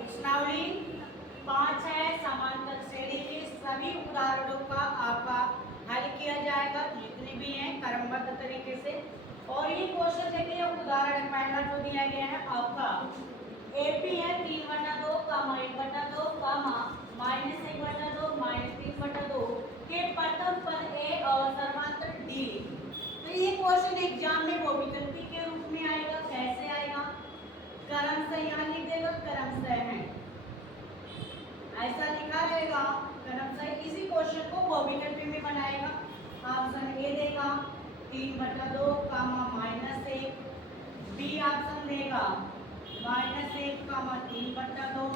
प्रश्नावली 5 है। समांतर श्रेणी के सभी उदाहरणों का आपका हल किया जाएगा, जितने भी हैं क्रमबद्ध तरीके से। और ये क्वेश्चन देखिए, उदाहरण पहला जो दिया गया है आपका एपी है 3/2 कामा 1/2 कामा -1/2 -3/2 के प्रथम पद ए और सर्वांतर डी। तो ये क्वेश्चन एग्जाम में वो विकल्पी के रूप में आएगा। कैसे आएगा? क्रम से यहाँ लिख देगा, क्रम से है ऐसा लिखा रहेगा क्रम से। इसी क्वेश्चन को वो विकल्पी में बनाएगा। ऑप्शन ए देगा 3/2 कामा -1, बी ऑप्शन देगा -1 कामा 3/2,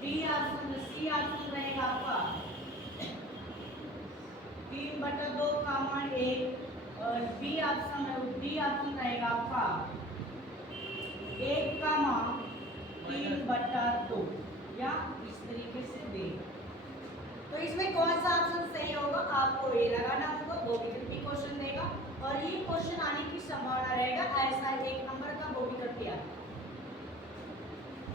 डी ऑप्शन सी ऑप्शन रहेगा आपका 3/2 कामा 1 और बी ऑप्शन रहेगा आपका 1 कामा 3/2 या इस तरीके से दे। तो इसमें कौन सा ऑप्शन सही होगा आपको ये लगाना होगा। दो विकल्पी क्वेश्चन देगा और ये क्वेश्चन आने की संभावना रहेगा ऐसा 1 नंबर का दो विकल्पी आता है।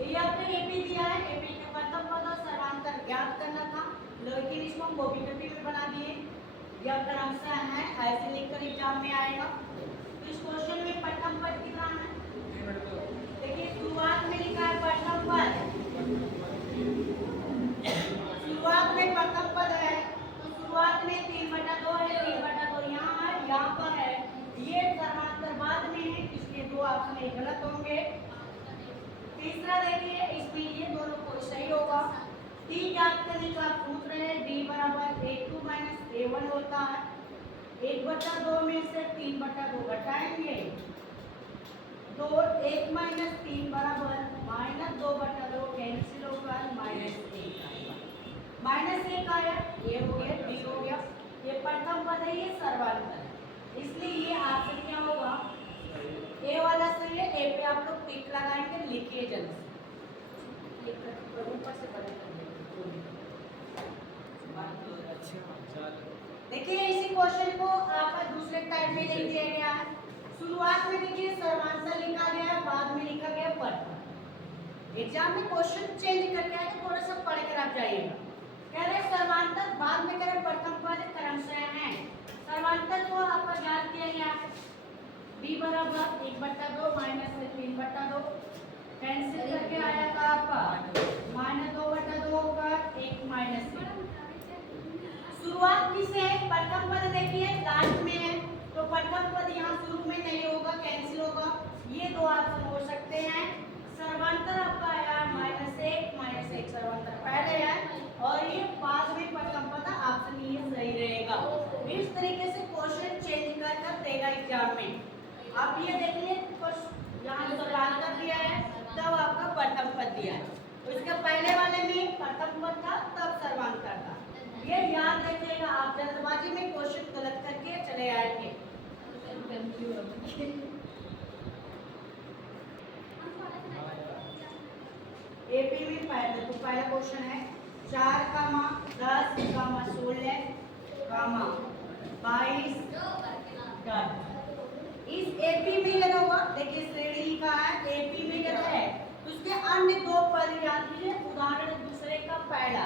ये आपने एपी दिया है, एपी के प्रथम पद और सर्वांतर ज्ञात करना था, लेकिन इसको हम दो विकल्पी में बना दिए। यह क्रमशः है ऐसे लिखकर एग्जाम में आएगा। तो इस क्वेश्चन में प्रथम पद कितना है? देखिए शुरुआत में लिखा है प्रथम पद, शुरुआत में प्रथम पद है तो शुरुआत में 3/2 है, 3/2 यहाँ है, यहाँ पर है। ये सर्वांतर बाद में है, इसलिए दो ऑप्शन गलत होंगे। तीसरा देखिए, इसमें ये दोनों को सही होगा। डी ज्ञात करने का सूत्र है डी बराबर a2 - a1 होता है। 1/2 में से 3/2 घटाएंगे तो 1 - 3 बराबर -2/2 कैंसिल होगा, -1 आएगा। -1 आया, ये हो गया, डी हो गया। ये प्रथम पद है, ये सर्वांतर है, इसलिए ये ऑप्शन क्या होगा? ए वाला सही है। ए पे आप लोग टिक लगाएंगे, लिखिए जल्दी से, ऊपर से पढ़े देखिए। इसी क्वेश्चन को आपका दूसरे टाइप में लिख दिया गया है। शुरुआत में देखिए सर्वांतर लिखा गया है, बाद में लिखा गया प्रथम। एग्जाम में क्वेश्चन चेंज करके आए, थोड़ा सा पढ़कर आप जाइएगा। कह रहे सर्वांतर, बाद में कह रहे प्रथम पद क्रमशः है। सर्वांतर को आपका ज्ञात किया गया है b बराबर 1/2 - 3/2 कैंसिल करके आया था आपका -2/2 होगा, 1 -1। शुरुआत किसे है? प्रथम पद देखिए लास्ट में है, तो प्रथम पद यहाँ शुरू में नहीं होगा, कैंसिल होगा। ये दो ऑप्शन हो सकते हैं। सर्वांतर आपका आया -1 सर्वांतर पहले है और ये बाद में प्रथम पद, ऑप्शन ये सही रहेगा। इस तरीके से क्वेश्चन चेंज कर देगा एग्जाम में। आप ये देखिए यहाँ सर्वांतर दिया है, तब आपका प्रथम पद दिया है, तो इसके पहले वाले में प्रथम पद था, तब सर्वांतर था। ये याद रखिएगा, आप जल्दबाजी में क्वेश्चन गलत करके चले आएंगे। एपी में पहला क्वेश्चन है 4 कामा 10 कामा 16 कामा 22 डन। इस एपी में लगा हुआ, देखिए श्रेणी का है, एपी में लगा है तो उसके अन्य दो पद याद कीजिए। उदाहरण दूसरे का पहला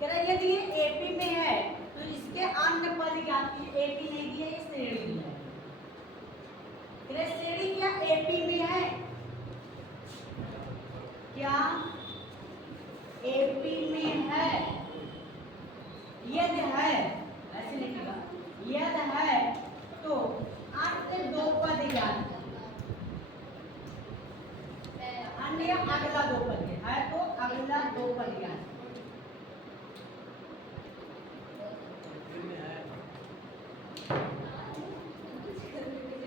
कह रहा है, यदि ये एपी में है तो इसके अन्य पद याद कीजिए। एपी नहीं दिया, ये श्रेणी है। कह रहे श्रेणी क्या एपी में है? क्या एपी में है? यदि है, ऐसे लिखेगा, यदि है तो अन्य दो पद याद, अन्य अगला दो पद है तो अगला दो पद याद।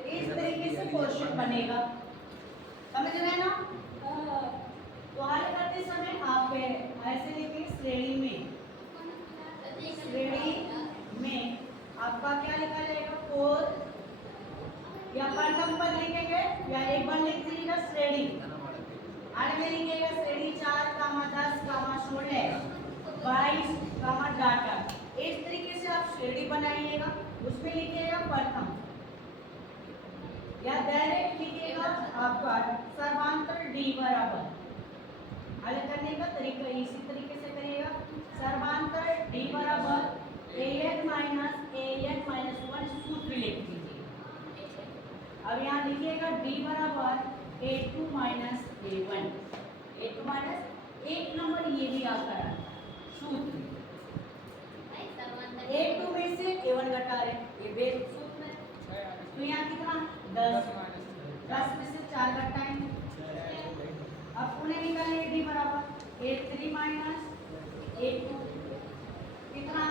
इस तरीके से क्वेश्चन बनेगा, समझ रहे ना? तो हल करते समय आप ऐसे लिखिए श्रेणी में आपका क्या लिखा जाएगा? 4 या प्रथम पद लिखेंगे या एक बार लिख दीजिएगा श्रेणी, आगे में लिखिएगा श्रेणी 4 कामा 10 कामा 16 22 कामा डाटा। इस तरीके से आप श्रेणी बनाइएगा, उसमें लिखिएगा प्रथम या डायरेक्ट लिखिएगा आपका सर्वांतर डी बराबर हल करने का तरीका इसी तरीके से करिएगा। सर्वांतर d बराबर an माइनस 1 सूत्र लिख दीजिए। अब यहाँ लिखिएगा d बराबर a2 minus a1। a2 minus एक नंबर ये भी आपका सूत्र a2 में से a1 घटा रहे ये बेस सूत्र है। तो यहाँ कितना 10 में से 4 घटाएंगे। अब उन्हें निकालेंगे d बराबर a3 माइनस a2 कितना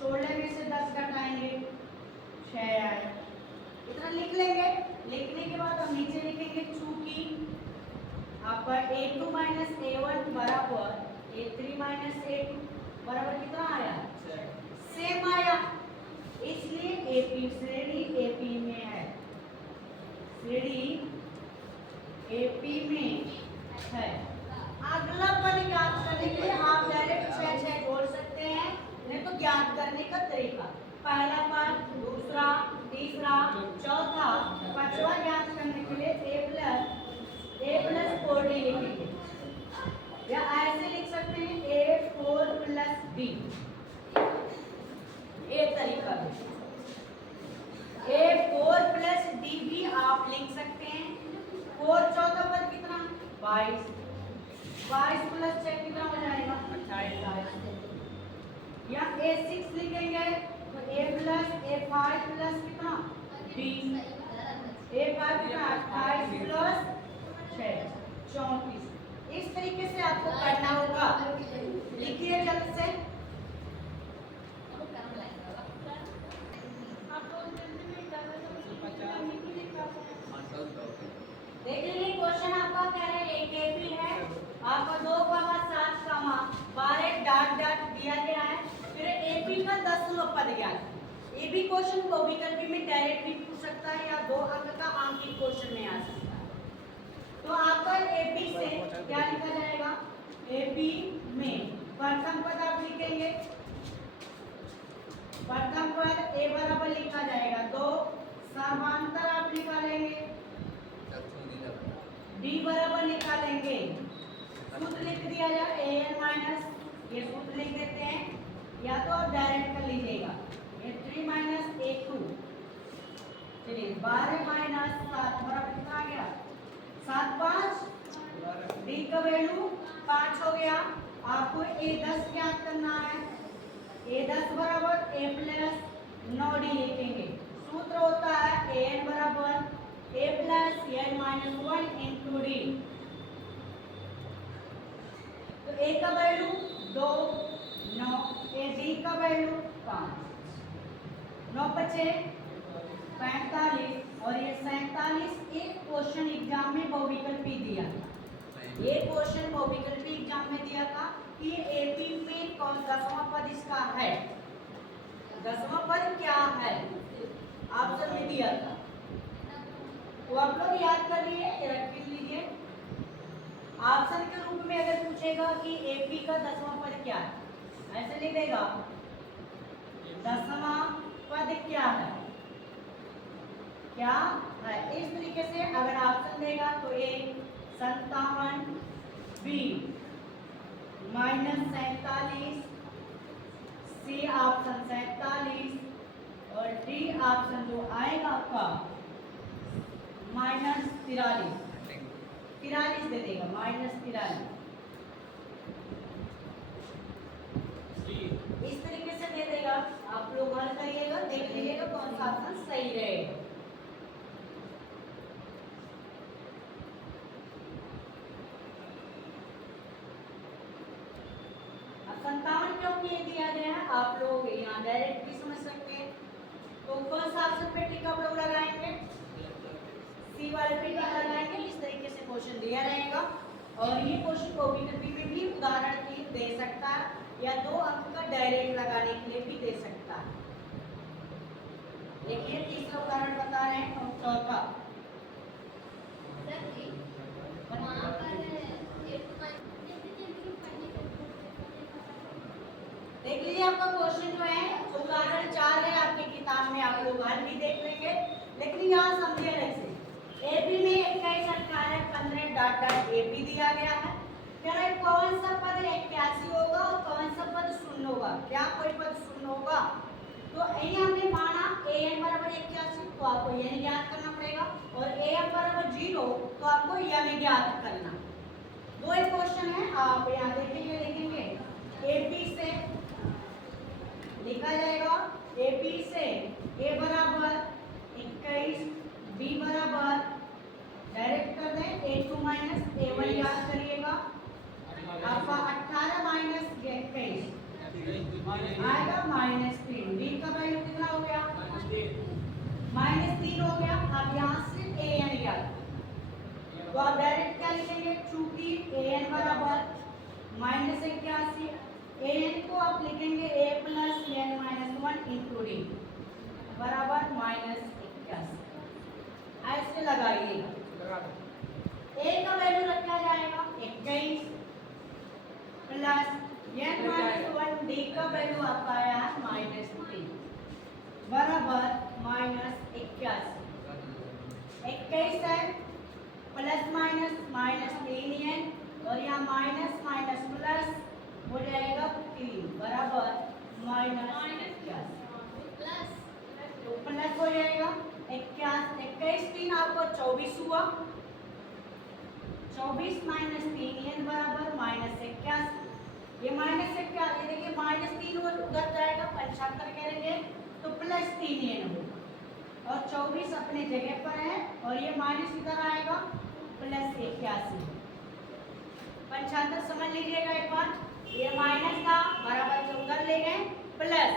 16 में से 10 घटाएंगे 6 आए। इतना लिख लेंगे। लिखने के बाद हम नीचे लिखेंगे चूंकि आपका a2 माइनस a1 बराबर a3 माइनस a2 बराबर कितना आया सेम आया, इसलिए AP श्रेणी AP में है, श्रेणी AP में है। अगला पद ज्ञात करने के लिए आप डायरेक्ट 6 बोल सकते हैं, नहीं तो ज्ञात करने का तरीका पहला पद, दूसरा, तीसरा, चौथा, पांचवा ज्ञात करने के लिए a प्लस 4d लिखेंगे या ऐसे लिख सकते हैं a4 प्लस d। एक तरीका a4 प्लस d भी आप लिख सकते हैं। 4 चौथा पद कितना 22 प्लस 6 कितना हो जाएगा 28। या a6 लिखेंगे तो a प्लस a5 प्लस कितना 20 a5 कितना 28 प्लस 6 34। इस तरीके से आपको करना होगा। लिखिए जल्द से। देख लीजिए क्वेश्चन आपका क्या है, एक एपी है आपका 2,7, 12 डाट डाट दिया गया है, फिर एपी का 10वां पद ज्ञात। ये भी क्वेश्चन को विकल्प में डायरेक्ट भी पूछ सकता है या 2 अंक का आंकिक क्वेश्चन में आ सकता है। तो आपका एपी से क्या लिखा जाएगा, एपी में प्रथम पद आप लिखेंगे, प्रथम पद ए बराबर लिखा जाएगा 2, समांतर आप निकालेंगे d बराबर निकालेंगे, सूत्र लिख दिया जाए an माइनस, ये सूत्र लिख देते हैं या तो आप डायरेक्ट कर लीजिएगा a3 माइनस a2। चलिए 12 माइनस 7 बराबर कितना आ गया 7 5, d का वैल्यू 5 हो गया। आपको a10 ज्ञात करना है, a10 बराबर a प्लस 9d लिखेंगे। सूत्र होता है an बराबर a plus n minus 1 into d। तो a का वैल्यू 2 9, d का वैल्यू 5, 9 बचे 45 और ये 47 एक क्वेश्चन एग्जाम में बहुविकल्पी दिया था। ये क्वेश्चन बहुविकल्पी एग्जाम में दिया था कि एपी में कौन 10वां पद इसका है, 10वां पद क्या है ऑप्शन में दिया था। तो आप लोग याद कर लिए, रख लीजिए। ऑप्शन के रूप में अगर पूछेगा कि एपी का 10वां पद क्या है, ऐसे लिख देगा 10वां पद क्या है, क्या है। इस तरीके से अगर ऑप्शन देगा तो ए 57, बी माइनस 47, सी ऑप्शन 47 और डी ऑप्शन जो आएगा आपका माइनस 43 दे देगा, माइनस 43। इस तरीके से दे देगा। आप लोग हल करिएगा, देख लीजिएगा कौन सा ऑप्शन सही रहेगा। अब 57 क्यों ये दिया गया है आप लोग यहाँ डायरेक्ट भी समझ सकते हैं। तो कौन सा ऑप्शन पे टिक आप लोग लगाएंगे, सी वाले पे टिक लगाएंगे। इस तरीके से क्वेश्चन दिया रहेगा और ये क्वेश्चन को भी भी उदाहरण के दे सकता है या 2 अंक का डायरेक्ट लगाने के लिए भी दे सकता है। देखिए तीसरा उदाहरण बता रहे हैं और चौथा देख लीजिए। आपका क्वेश्चन जो है उदाहरण 4 है आपकी किताब में, आप लोग हल भी देख लेंगे, लेकिन यहाँ समझिए अलग से। एपी में 21, 18, 15 डाट डाट एपी दिया गया है। क्या है, कौन सा पद 81 होगा और कौन सा पद शून्य होगा, क्या कोई पद शून्य होगा। तो यहाँ हमने माना an बराबर 81, तो आपको n ज्ञात करना पड़ेगा, और am बराबर 0, तो आपको m ज्ञात करना। दो एक क्वेश्चन है, आप यहाँ देखेंगे, लिखेंगे AP से लिखा जाएगा, AP से a बराबर 21, b बराबर डायरेक्ट कर दें a2 माइनस a1 याद करिएगा, आपका 18 माइनस 21 आएगा -3, b का वैल्यू कितना हो गया, -3 हो गया। अब यहाँ से an याद, तो आप डायरेक्ट क्या लिखेंगे, चूंकि an बराबर -81, an को आप लिखेंगे a plus n minus 1 including बराबर -81, ऐसे लगाइएगा। a का वैल्यू रखा जाएगा 21 प्लस n माइनस 1, d का वैल्यू आपका आया है -3 बराबर -81, 21 है प्लस माइनस -3n, और यहाँ माइनस माइनस प्लस हो जाएगा 3 बराबर -81, तो प्लस हो जाएगा 21 3 आपको 24 हुआ, 24 माइनस 3n बराबर -81, ये -81, ये देखिए -3 उधर जाएगा 75 करेंगे तो +3n होगा, और 24 अपने जगह पर है, और ये माइनस इधर आएगा +81, 75 समझ लीजिएगा एक बार, ये माइनस था बराबर के उधर ले गए प्लस,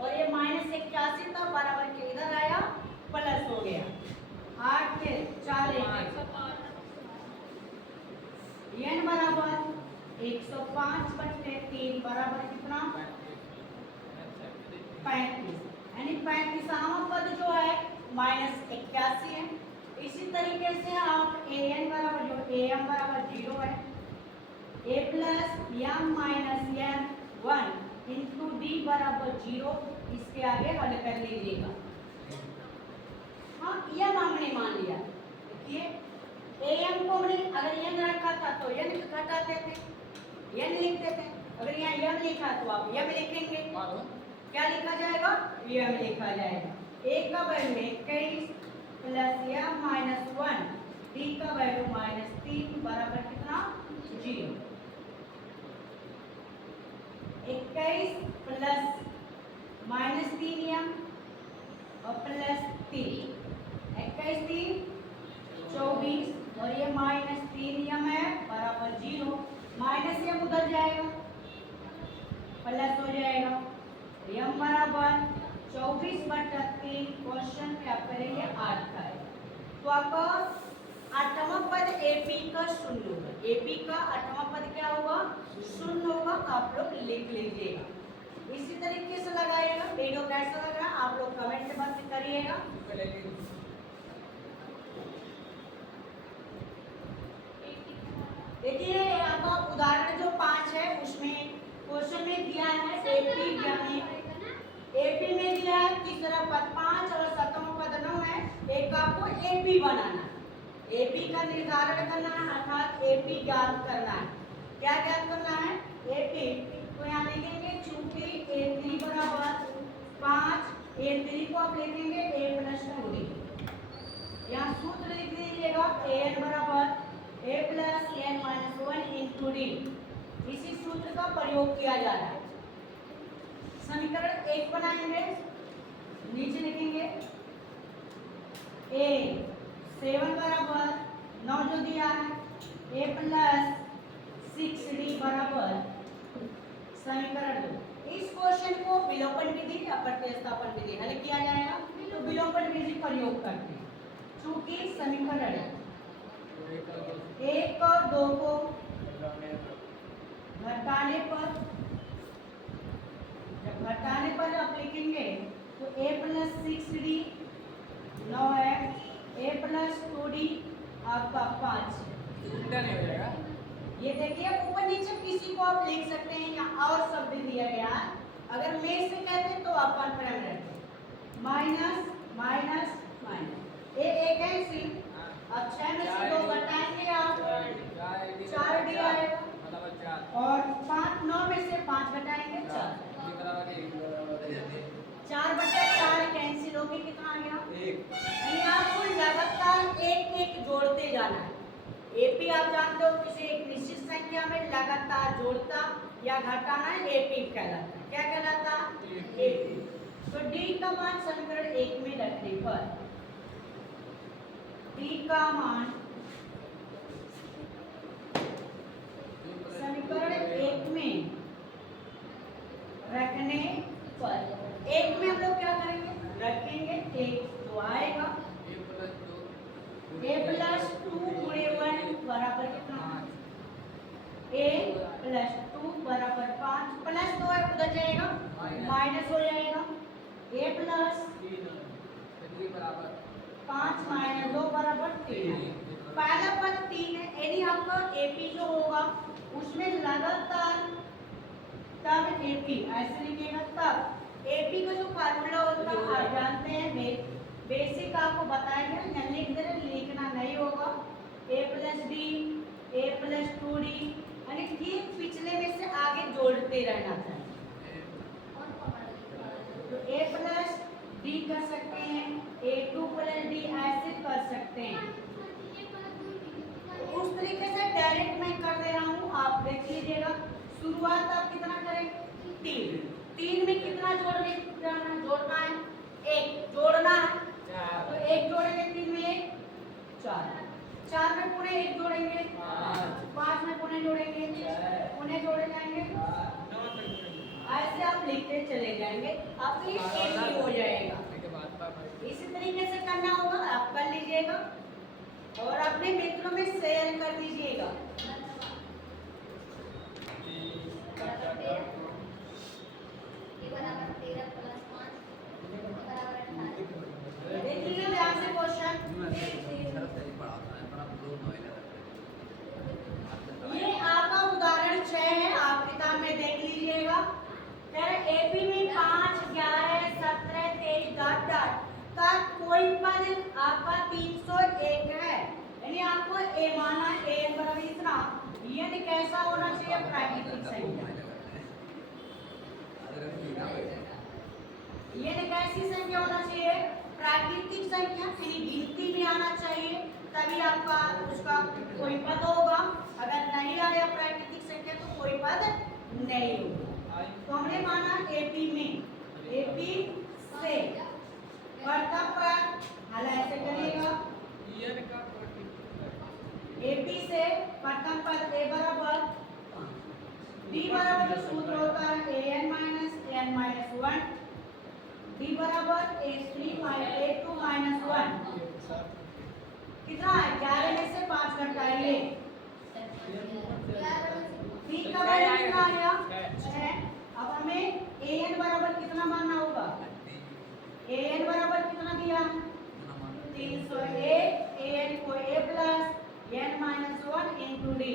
और ये -81 था बराबर के इधर आया प्लस हो गया, 8 के 4 n बराबर 105/3 बराबर कितना 35, यानी 35वां पद जो है -81 है। इसी तरीके से आप an बराबर जो am बराबर 0 है, a plus m minus m 1 into d बराबर 0, इसके आगे हल कर लीजिएगा। हाँ, यह हमने मान लिया, देखिए am को हमने अगर n रखा था तो n घटाते थे, n लिखते थे, अगर यहाँ m लिखा तो आप m लिखेंगे, क्या लिखा जाएगा, m लिखा जाएगा। a का value 21 plus m minus 1, d का वैल्यू -3 बराबर कितना 0, 21 प्लस -3m और प्लस 3, 21 3 24, और ये -3m है बराबर 0, माइनस m उधर जाएगा प्लस हो जाएगा, m बराबर 24/3, क्वेश्चन पे आप करेंगे 8 का है, तो आपका 8वां पद AP का शून्य होगा, AP का 8वां पद क्या होगा, शून्य होगा, आप लोग लिख लीजिएगा। इसी तरीके से लगाइएगा। वीडियो कैसा लग रहा है आप लोग कमेंट बॉक्स में करिएगा। देखिए आपका उदाहरण जो 5 है उसमें क्वेश्चन में दिया है AP में दिया है तीसरा पद 5 और 7वां पद 9 है, एक आपको AP बनाना है, AP का निर्धारण करना है, अर्थात AP ज्ञात करना है। क्या ज्ञात करना है, AP तो यहाँ लिखेंगे चूंकि A3 बराबर 5, A3 को आप लिखेंगे a प्लस 2d, यहाँ सूत्र लिख दीजिएगा an बराबर a plus n minus 1 into D, इसी सूत्र का प्रयोग किया जा रहा है। समीकरण 1 बनाएंगे, नीचे लिखेंगे a 7 बराबर 9 जो दिया है, a प्लस 6d बराबर समीकरण 2। इस क्वेश्चन को विलोपन विधि या प्रतिस्थापन विधि हल किया जाएगा, तो विलोपन विधि प्रयोग करते हैं। चूंकि समीकरण 1 और 2 को घटाने पर आप लिखेंगे तो a प्लस 6d 9 है, a प्लस 2d आपका 5 उल्टा नहीं हो जाएगा। ये देखिए ऊपर नीचे किसी को आप लिख सकते हैं, यहाँ और शब्द दिया गया है, अगर में से कहते हैं तो आप कॉन्फिडेंट रहते हैं, माइनस माइनस माइनस ए एक है सिर्फ, अब 6 में से 2 घटाएंगे आप 4d आएगा, यानी आपको लगातार एक एक जोड़ते जाना है। एपी आप जानते हो किसी एक निश्चित संख्या में लगातार जोड़ता या घटाना एपी कहलाता है। क्या कहलाता? एपी। तो डी का मान समीकरण 1 में रखने पर डी का मान समीकरण 1 में रखने पर एक में हम लोग क्या करेंगे? रखेंगे एक, तो आएगा a प्लस 2 गुणे 1 बराबर कितना? a प्लस 2 बराबर 5 प्लस 2 है उधर जाएगा माइनस हो जाएगा a प्लस 5 माइनस 2 बराबर 3। पहला पद 3 है, यानी आपका एपी जो होगा उसमें लगातार तब एपी ऐसे लिखिएगा। तब एपी का जो फार्मूला होता है आप जानते हैं, बेसिक आपको बताएंगे ना, लिख दे रहे, लिखना नहीं होगा। a plus D A plus 2d, यानी ठीक पिछले में से आगे जोड़ते रहना चाहिए। तो a प्लस डी कर सकते हैं, a2 प्लस डी ऐसे कर सकते हैं। तो उस तरीके से डायरेक्ट मैं कर दे रहा हूँ, आप देख लीजिएगा। शुरुआत आप कितना करेंगे? 3 में कितना जोड़ना है? 1 जोड़ना है, तो 1 जोड़ेंगे 3 में 1 4 में पुणे 1 जोड़ेंगे 5 में पुणे जोड़ेंगे पुणे जोड़े जाएंगे, ऐसे आप लिखते चले जाएंगे, आपके लिए एपी हो जाएगा। इसी तरीके से करना होगा, आप कर लीजिएगा और अपने मित्रों में शेयर कर दीजिएगा। देखिए ध्यान से क्वेश्चन, ये आपका उदाहरण 6 है, आप किताब में देख लीजिएगा। एपी में 5, 11, 17, 23 डॉट डॉट का कोई पद आपका 301 है, यानी आपको ए माना ए बराबर इतना, यानी कैसा होना चाहिए? प्राकृतिक संख्या। ये कैसी संख्या होना चाहिए? प्राकृतिक संख्या, यानी गिनती में आना चाहिए, तभी आपका उसका कोई पद होगा। अगर नहीं आया प्राकृतिक संख्या तो कोई पद नहीं होगा। तो हमने माना एपी में, एपी से प्रथम पद, हल ऐसे करेगा, एपी से प्रथम पद ए बराबर डी बराबर जो सूत्र होता है an minus n minus 1, D बराबर a3 माइनस a2 माइनस 1, कितना है? 11 में से 5 घटाइए, डी का वैल्यू कितना आया? 6। अब हमें an बराबर कितना मानना होगा? an बराबर कितना दिया? 301, an को a plus n minus 1 into D.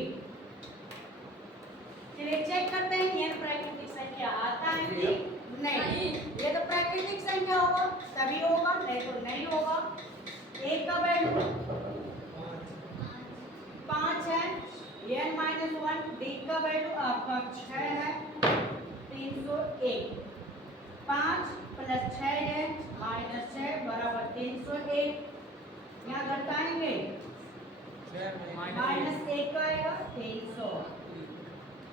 चलिए चेक करते हैं n प्राकृतिक संख्या आता है कि नहीं। ये तो प्राकृतिक संख्या होगा तभी होगा, नहीं तो नहीं होगा। a का वैल्यू 5 है, n माइनस 1, डी का वैल्यू आपका 6 है, 301, 5 प्लस 6 है माइनस 6 बराबर 301। यहाँ घटाएंगे माइनस 1 का आएगा 300।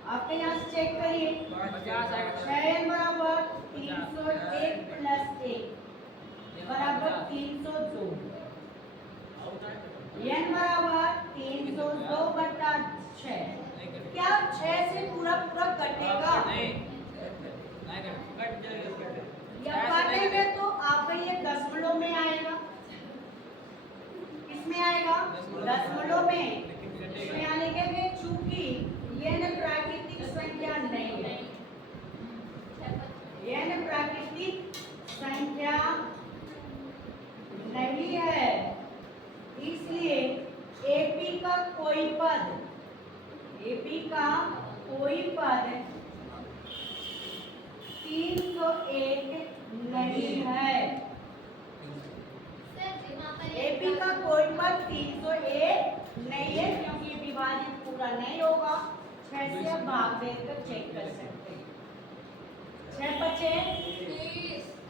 आपके यहाँ से चेक करिए, 6n बराबर 301 प्लस 1 बराबर 302, n बराबर 302 बटा 6। क्या 6 से पूरा पूरा कटेगा? या काटेंगे तो आपका ये दशमलव में आएगा। किसमें आएगा? दशमलव में। इसमें आने के चूंकि n प्राकृतिक संख्या नहीं है, n प्राकृतिक संख्या नहीं है, इसलिए एपी का कोई पद, एपी का कोई पद 301 नहीं है। एपी का कोई पद 301 नहीं है, क्योंकि विभाजित पूरा नहीं होगा। 6 से आप भाग देकर चेक कर सकते हैं। 6 बचे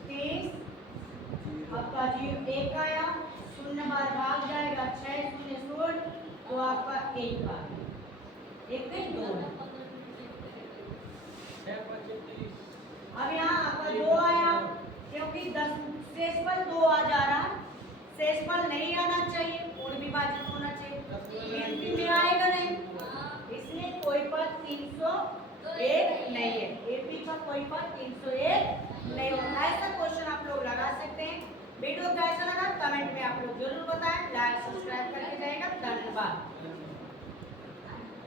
30, आपका 1 6 तो आपका 1 बार 1 पे 2। अब यहाँ आपका 2 आया क्योंकि 10 शेषफल 2 आ जा रहा है, शेषफल नहीं आना चाहिए, पूर्ण विभाजन होना चाहिए, गिनती में आएगा नहीं, इसलिए कोई पद 301 नहीं है, एपी का कोई पद 301 नहीं होता। ऐसा क्वेश्चन आप लोग लगा सकते हैं। वीडियो कैसा लगा कमेंट में आप लोग जरूर बताएं, लाइक सब्सक्राइब करके जाएगा। धन्यवाद।